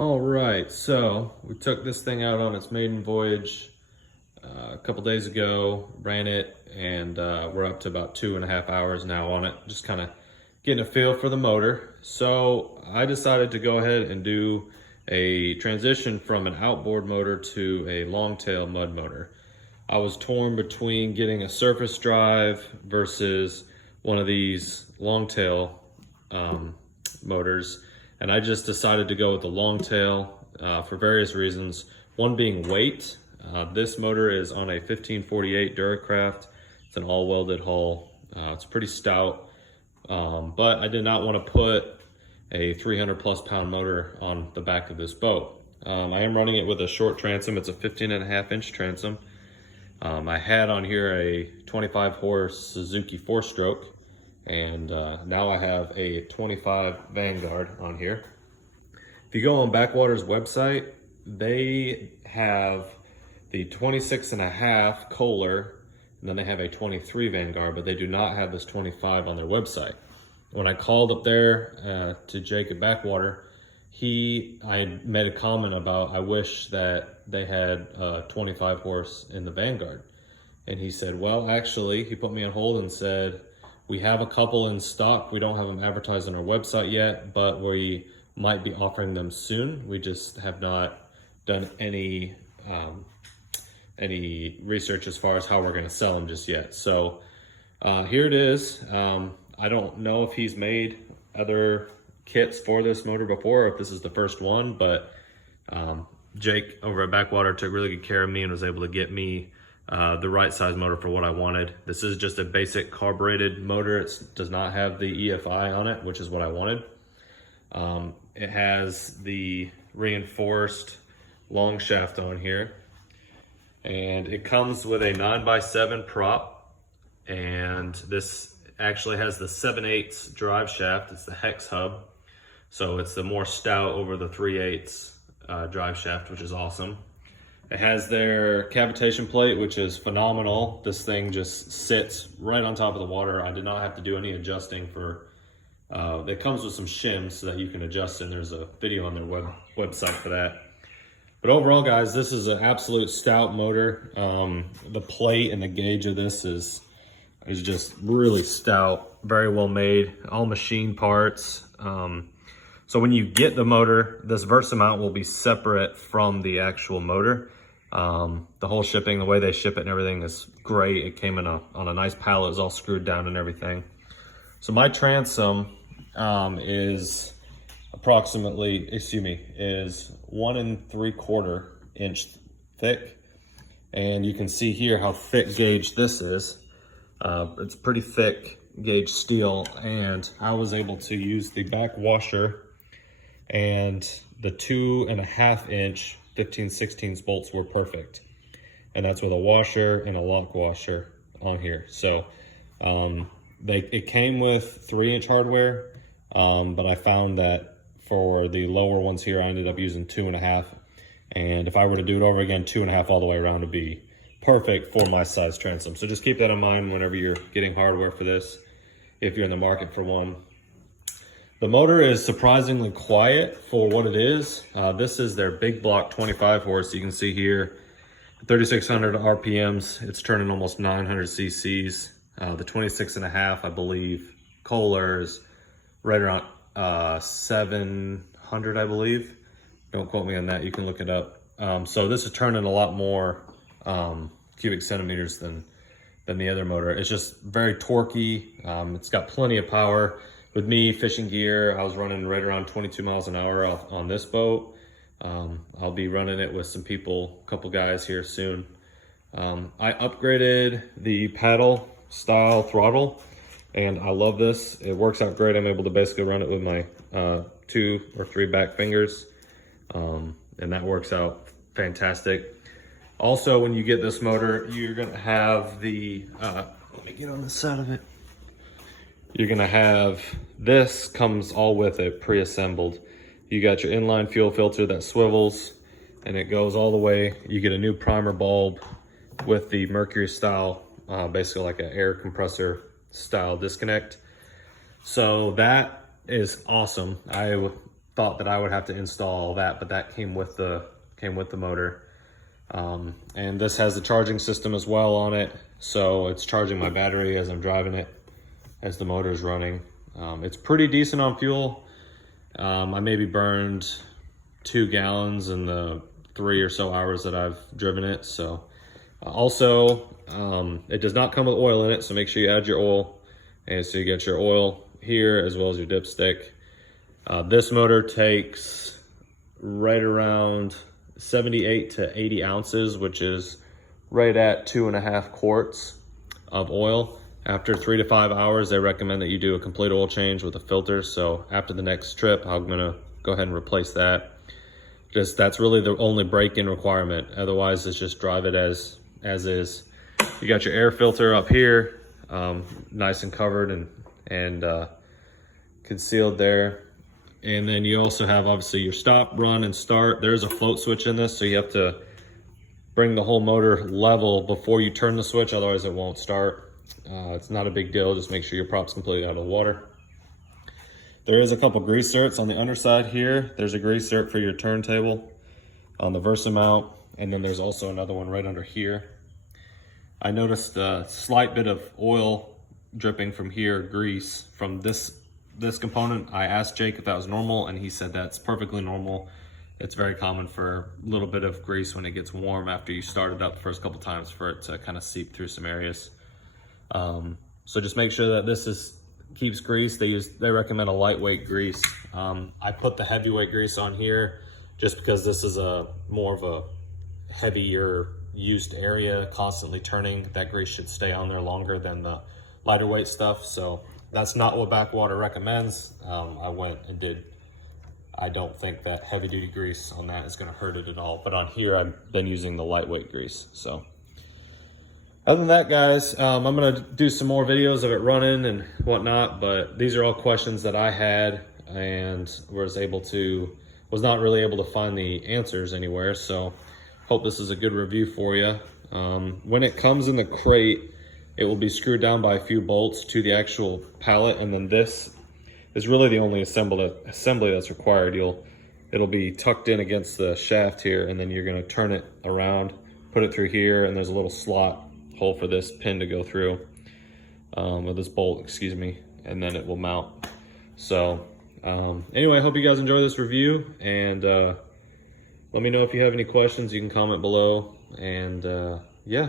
All right, so we took this thing out on its maiden voyage a couple days ago, ran it, and we're up to about 2.5 hours now on it, just kind of getting a feel for the motor. So I decided to go ahead and do a transition from an outboard motor to a longtail mud motor. I was torn between getting a surface drive versus one of these longtail motors, and I just decided to go with the longtail for various reasons. One being weight. This motor is on a 1548 Duracraft. It's an all welded hull. It's pretty stout, but I did not want to put a 300+ pound motor on the back of this boat. I am running it with a short transom. It's a 15.5-inch transom. I had on here a 25 horse Suzuki 4-stroke, and now I have a 25 Vanguard on here. If you go on Backwater's website, they have the 26.5 Kohler, and then they have a 23 Vanguard, but they do not have this 25 on their website. When I called up there to Jake at Backwater, I made a comment about I wish that they had 25 horse in the Vanguard. And he said, well, actually, he put me on hold and said, we have a couple in stock. We don't have them advertised on our website yet, but we might be offering them soon. We just have not done any research as far as how we're gonna sell them just yet. So here it is. I don't know if he's made other kits for this motor before, or if this is the first one, but Jake over at Backwater took really good care of me and was able to get me the right size motor for what I wanted. This is just a basic carbureted motor. It does not have the EFI on it, which is what I wanted. It has the reinforced long shaft on here, and it comes with a 9x7 prop, and this actually has the 7/8 drive shaft. It's the hex hub, so it's the more stout over the 3/8 drive shaft, which is awesome. It has their cavitation plate, which is phenomenal. This thing just sits right on top of the water. I did not have to do any adjusting for, it comes with some shims so that you can adjust, and there's a video on their website for that. But overall, guys, this is an absolute stout motor. The plate and the gauge of this is just really stout, very well made, all machine parts. So when you get the motor, this Versamount will be separate from the actual motor. The whole shipping, the way they ship it and everything is great. It came in on a nice pallet, it's all screwed down and everything. So my transom is approximately, is 1 3/4 inch thick. And you can see here how thick gauge this is. It's pretty thick gauge steel, and I was able to use the back washer, and the 2.5 inch 15/16 bolts were perfect. And that's with a washer and a lock washer on here. So it came with 3-inch hardware, but I found that for the lower ones here, I ended up using 2.5. And if I were to do it over again, 2.5 all the way around would be perfect for my size transom. So just keep that in mind whenever you're getting hardware for this, if you're in the market for one. The motor is surprisingly quiet for what it is. This is their big block 25 horse. You can see here, 3,600 RPMs. It's turning almost 900 cc's. The 26.5, I believe, Kohler is right around 700, I believe. Don't quote me on that, you can look it up. So this is turning a lot more cubic centimeters than the other motor. It's just very torquey. It's got plenty of power. With me, fishing gear, I was running right around 22 miles an hour on this boat. I'll be running it with some people, a couple guys here soon. I upgraded the paddle style throttle, and I love this. It works out great. I'm able to basically run it with my 2 or 3 back fingers, and that works out fantastic. Also, when you get this motor, you're gonna have the, let me get on the side of it. You're gonna have, this comes all with it pre-assembled. You got your inline fuel filter that swivels, and it goes all the way. You get a new primer bulb with the Mercury style, basically like an air compressor style disconnect. So that is awesome. I thought that I would have to install all that, but that came with the motor. And this has the charging system as well on it, so it's charging my battery as I'm driving it, as the motor's running. It's pretty decent on fuel. I maybe burned 2 gallons in the 3 or so hours that I've driven it. So also, it does not come with oil in it, so make sure you add your oil. And so you get your oil here as well as your dipstick. This motor takes right around 78 to 80 ounces, which is right at 2.5 quarts of oil. After 3 to 5 hours, they recommend that you do a complete oil change with a filter. So after the next trip, I'm gonna go ahead and replace that. Just that's really the only break-in requirement. Otherwise, it's just drive it as is. You got your air filter up here, nice and covered and concealed there. And then you also have obviously your stop, run, and start. There's a float switch in this, so you have to bring the whole motor level before you turn the switch, otherwise it won't start. It's not a big deal, just make sure your prop's completely out of the water. There is a couple grease zerks on the underside here. There's a grease zerk for your turntable on the Versa mount, and then there's also another one right under here. I noticed a slight bit of oil dripping from here, grease from this component. I asked Jake if that was normal, and he said that's perfectly normal. It's very common for a little bit of grease when it gets warm after you start it up the first couple times for it to kind of seep through some areas. So just make sure that this keeps grease. They recommend a lightweight grease. I put the heavyweight grease on here just because this is more of a heavier used area, constantly turning. That grease should stay on there longer than the lighter weight stuff. So that's not what Backwater recommends. I went and did. I don't think that heavy duty grease on that is going to hurt it at all. But on here, I've been using the lightweight grease. So other than that, guys, I'm going to do some more videos of it running and whatnot. But these are all questions that I had and was not really able to find the answers anywhere. So hope this is a good review for you. When it comes in the crate, it will be screwed down by a few bolts to the actual pallet, and then this is really the only assembly that's required. It'll be tucked in against the shaft here, and then you're going to turn it around, put it through here, and there's a little slot hole for this pin to go through, or this bolt, excuse me, and then it will mount. So anyway, I hope you guys enjoy this review, and let me know if you have any questions. You can comment below, and yeah.